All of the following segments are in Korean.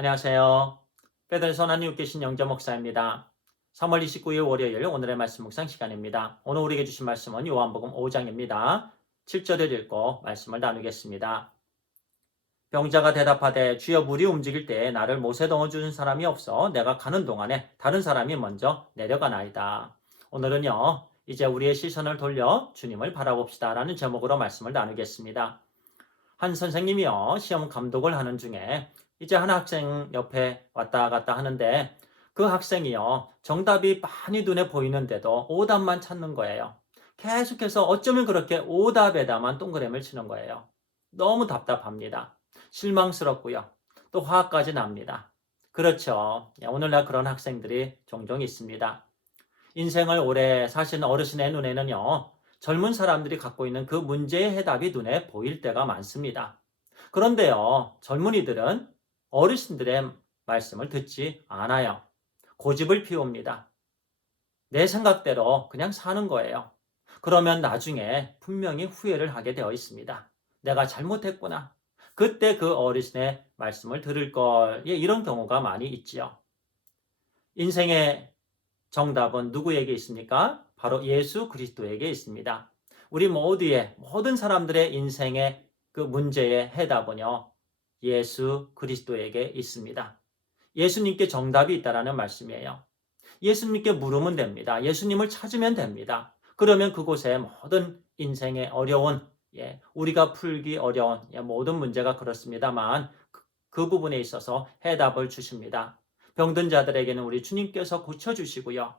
안녕하세요. 베들선 안에 계신 영재 목사입니다. 3월 29일 월요일 오늘의 말씀 묵상 시간입니다. 오늘 우리에게 주신 말씀은 요한복음 5장입니다. 7절을 읽고 말씀을 나누겠습니다. 병자가 대답하되 주여 물이 움직일 때에 나를 못에 넣어주는 사람이 없어 내가 가는 동안에 다른 사람이 먼저 내려가나이다. 오늘은요 이제 우리의 시선을 돌려 주님을 바라봅시다 라는 제목으로 말씀을 나누겠습니다. 한 선생님이요, 시험 감독을 하는 중에 이제 한 학생 옆에 왔다 갔다 하는데 그 학생이요, 정답이 많이 눈에 보이는데도 오답만 찾는 거예요. 계속해서 어쩌면 그렇게 오답에다만 동그라미를 치는 거예요. 너무 답답합니다. 실망스럽고요. 또 화까지 납니다. 그렇죠. 오늘날 그런 학생들이 종종 있습니다. 인생을 오래 사신 어르신의 눈에는요, 젊은 사람들이 갖고 있는 그 문제의 해답이 눈에 보일 때가 많습니다. 그런데요, 젊은이들은 어르신들의 말씀을 듣지 않아요. 고집을 피웁니다. 내 생각대로 그냥 사는 거예요. 그러면 나중에 분명히 후회를 하게 되어 있습니다. 내가 잘못했구나. 그때 그 어르신의 말씀을 들을 걸. 이런 경우가 많이 있지요. 인생의 정답은 누구에게 있습니까? 바로 예수 그리스도에게 있습니다. 우리 모두의 모든 사람들의 인생의 그 문제의 해답은요, 예수 그리스도에게 있습니다. 예수님께 정답이 있다라는 말씀이에요. 예수님께 물으면 됩니다. 예수님을 찾으면 됩니다. 그러면 그곳에 모든 인생의 어려운, 우리가 풀기 어려운 모든 문제가 그렇습니다만 그 부분에 있어서 해답을 주십니다. 병든 자들에게는 우리 주님께서 고쳐주시고요.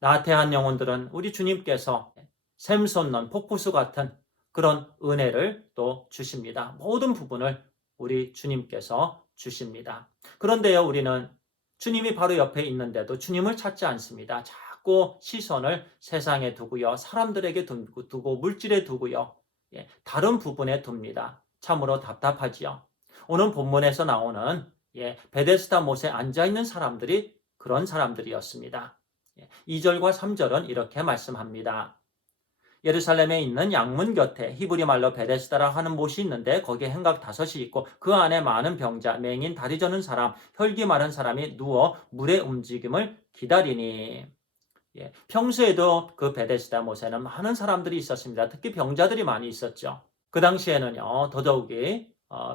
나태한 영혼들은 우리 주님께서 샘솟는 폭포수 같은 그런 은혜를 또 주십니다. 모든 부분을 우리 주님께서 주십니다. 그런데요, 우리는 주님이 바로 옆에 있는데도 주님을 찾지 않습니다. 자꾸 시선을 세상에 두고요, 사람들에게 두고 물질에 두고요, 다른 부분에 둡니다. 참으로 답답하지요. 오늘 본문에서 나오는 베데스다 못에 앉아있는 사람들이 그런 사람들이었습니다. 2절과 3절은 이렇게 말씀합니다. 예루살렘에 있는 양문 곁에 히브리 말로 베데스다라 하는 못이 있는데 거기에 행각 5이 있고 그 안에 많은 병자, 맹인, 다리 저는 사람, 혈기 마른 사람이 누워 물의 움직임을 기다리니. 평소에도 그 베데스다 못에는 많은 사람들이 있었습니다. 특히 병자들이 많이 있었죠. 그 당시에는요, 더더욱이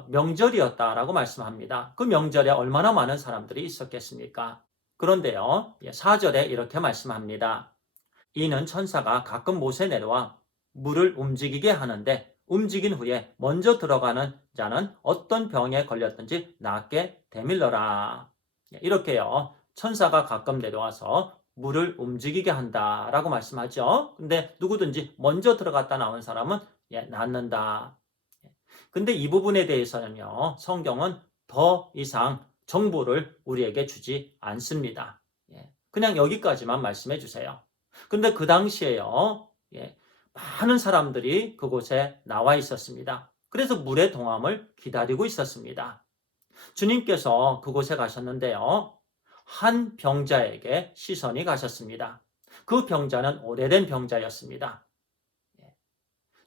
명절이었다라고 말씀합니다. 그 명절에 얼마나 많은 사람들이 있었겠습니까? 그런데요, 4절에 이렇게 말씀합니다. 이는 천사가 가끔 못에 내려와 물을 움직이게 하는데 움직인 후에 먼저 들어가는 자는 어떤 병에 걸렸든지 낫게 되밀러라. 이렇게요, 천사가 가끔 내려와서 물을 움직이게 한다라고 말씀하죠. 근데 누구든지 먼저 들어갔다 나온 사람은 낫는다. 근데 이 부분에 대해서는요, 성경은 더 이상 정보를 우리에게 주지 않습니다. 그냥 여기까지만 말씀해 주세요. 근데 그 당시에요, 많은 사람들이 그곳에 나와 있었습니다. 그래서 물의 동함을 기다리고 있었습니다. 주님께서 그곳에 가셨는데요, 한 병자에게 시선이 가셨습니다. 그 병자는 오래된 병자였습니다.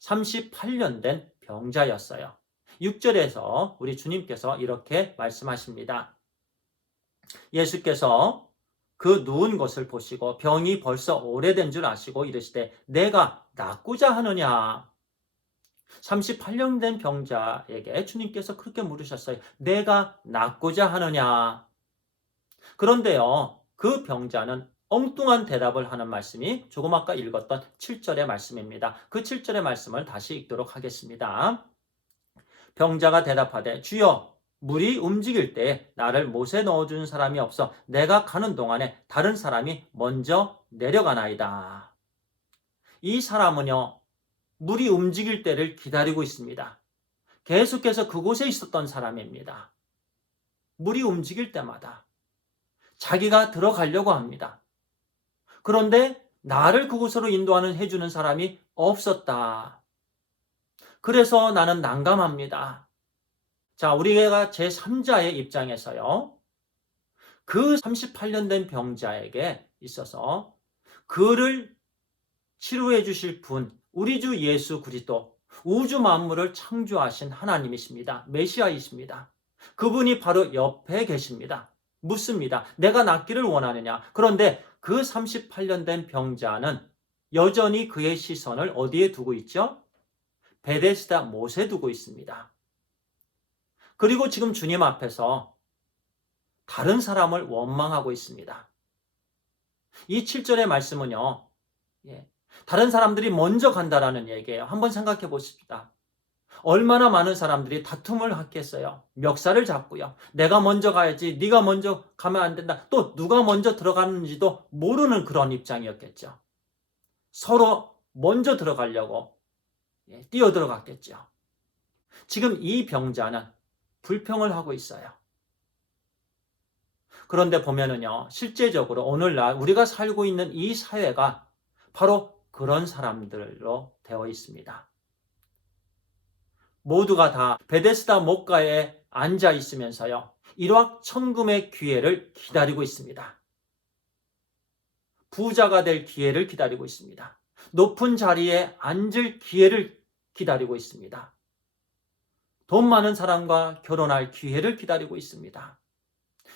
38년 된 병자였어요. 6절에서 우리 주님께서 이렇게 말씀하십니다. 예수께서 그 누운 것을 보시고 병이 벌써 오래된 줄 아시고 이르시되 내가 낫고자 하느냐. 38년 된 병자에게 주님께서 그렇게 물으셨어요. 내가 낫고자 하느냐. 그런데요, 그 병자는 엉뚱한 대답을 하는 말씀이 조금 아까 읽었던 7절의 말씀입니다. 그 7절의 말씀을 다시 읽도록 하겠습니다. 병자가 대답하되 주여 물이 움직일 때 나를 못에 넣어주는 사람이 없어 내가 가는 동안에 다른 사람이 먼저 내려가나이다. 이 사람은요, 물이 움직일 때를 기다리고 있습니다. 계속해서 그곳에 있었던 사람입니다. 물이 움직일 때마다 자기가 들어가려고 합니다. 그런데 나를 그곳으로 인도하는 해주는 사람이 없었다. 그래서 나는 난감합니다. 자, 우리가 제3자의 입장에서요, 그 38년 된 병자에게 있어서 그를 치료해 주실 분, 우리 주 예수 그리스도, 우주 만물을 창조하신 하나님이십니다. 메시아이십니다. 그분이 바로 옆에 계십니다. 묻습니다. 내가 낫기를 원하느냐? 그런데 그 38년 된 병자는 여전히 그의 시선을 어디에 두고 있죠? 베데스다 못에 두고 있습니다. 그리고 지금 주님 앞에서 다른 사람을 원망하고 있습니다. 이 7절의 말씀은요, 다른 사람들이 먼저 간다라는 얘기예요. 한번 생각해 보십시다. 얼마나 많은 사람들이 다툼을 하겠어요. 멱살을 잡고요. 내가 먼저 가야지, 네가 먼저 가면 안 된다. 또 누가 먼저 들어가는지도 모르는 그런 입장이었겠죠. 서로 먼저 들어가려고 뛰어들어갔겠죠. 지금 이 병자는 불평을 하고 있어요. 그런데 보면은요, 실제적으로 오늘날 우리가 살고 있는 이 사회가 바로 그런 사람들로 되어 있습니다. 모두가 다 베데스다 목가에 앉아 있으면서요, 일확천금의 기회를 기다리고 있습니다. 부자가 될 기회를 기다리고 있습니다. 높은 자리에 앉을 기회를 기다리고 있습니다. 돈 많은 사람과 결혼할 기회를 기다리고 있습니다.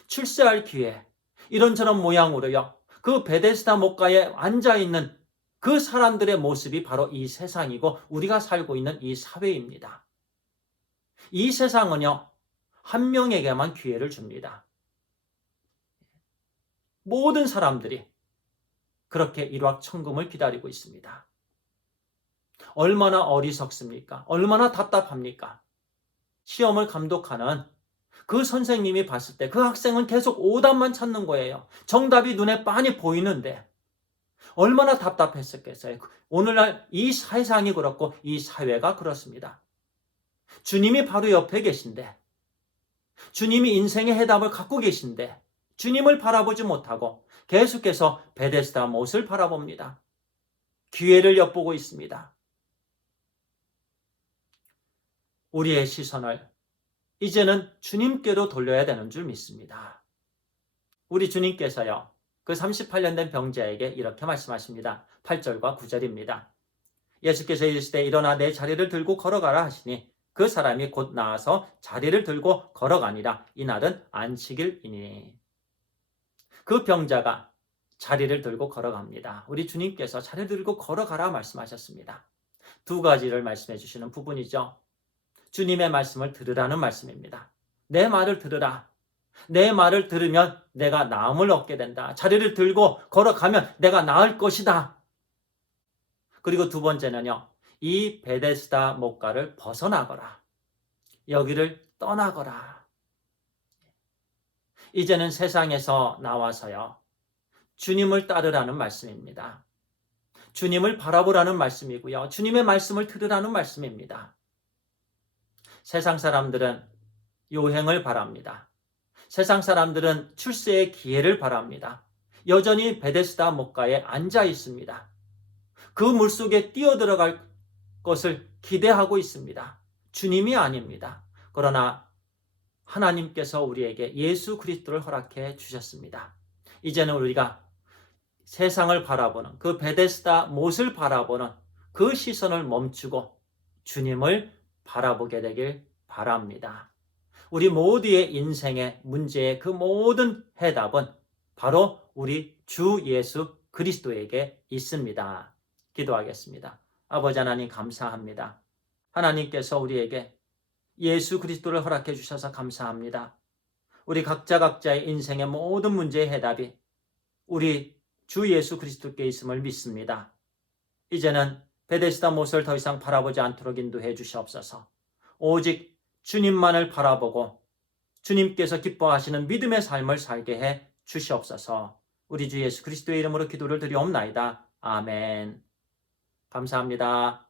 출세할 기회, 이런저런 모양으로요, 그 베데스다 목가에 앉아 있는 그 사람들의 모습이 바로 이 세상이고 우리가 살고 있는 이 사회입니다. 이 세상은요, 한 명에게만 기회를 줍니다. 모든 사람들이 그렇게 일확천금을 기다리고 있습니다. 얼마나 어리석습니까? 얼마나 답답합니까? 시험을 감독하는 그 선생님이 봤을 때 그 학생은 계속 오답만 찾는 거예요. 정답이 눈에 빤히 보이는데 얼마나 답답했었겠어요. 오늘날 이 세상이 그렇고 이 사회가 그렇습니다. 주님이 바로 옆에 계신데, 주님이 인생의 해답을 갖고 계신데 주님을 바라보지 못하고 계속해서 베데스다 못을 바라봅니다. 기회를 엿보고 있습니다. 우리의 시선을 이제는 주님께로 돌려야 되는 줄 믿습니다. 우리 주님께서요, 그 38년 된 병자에게 이렇게 말씀하십니다. 8절과 9절입니다. 예수께서 이르시되 일어나 내 자리를 들고 걸어가라 하시니 그 사람이 곧 나아서 자리를 들고 걸어가니라. 이날은 안식일이니. 그 병자가 자리를 들고 걸어갑니다. 우리 주님께서 자리를 들고 걸어가라 말씀하셨습니다. 두 가지를 말씀해 주시는 부분이죠. 주님의 말씀을 들으라는 말씀입니다. 내 말을 들으라. 내 말을 들으면 내가 나음을 얻게 된다. 자리를 들고 걸어가면 내가 나을 것이다. 그리고 두 번째는요, 이 베데스다 목가를 벗어나거라. 여기를 떠나거라. 이제는 세상에서 나와서요, 주님을 따르라는 말씀입니다. 주님을 바라보라는 말씀이고요. 주님의 말씀을 들으라는 말씀입니다. 세상 사람들은 요행을 바랍니다. 세상 사람들은 출세의 기회를 바랍니다. 여전히 베데스다 목가에 앉아 있습니다. 그 물속에 뛰어들어갈 것을 기대하고 있습니다. 주님이 아닙니다. 그러나 하나님께서 우리에게 예수 그리스도를 허락해 주셨습니다. 이제는 우리가 세상을 바라보는 그 베데스다 못을 바라보는 그 시선을 멈추고 주님을 바라보게 되길 바랍니다. 우리 모두의 인생의 문제의 그 모든 해답은 바로 우리 주 예수 그리스도에게 있습니다. 기도하겠습니다. 아버지 하나님 감사합니다. 하나님께서 우리에게 예수 그리스도를 허락해 주셔서 감사합니다. 우리 각자의 인생의 모든 문제의 해답이 우리 주 예수 그리스도께 있음을 믿습니다. 이제는 베데스다 못을 더 이상 바라보지 않도록 인도해 주시옵소서. 오직 주님만을 바라보고 주님께서 기뻐하시는 믿음의 삶을 살게 해 주시옵소서. 우리 주 예수 그리스도의 이름으로 기도를 드리옵나이다. 아멘. 감사합니다.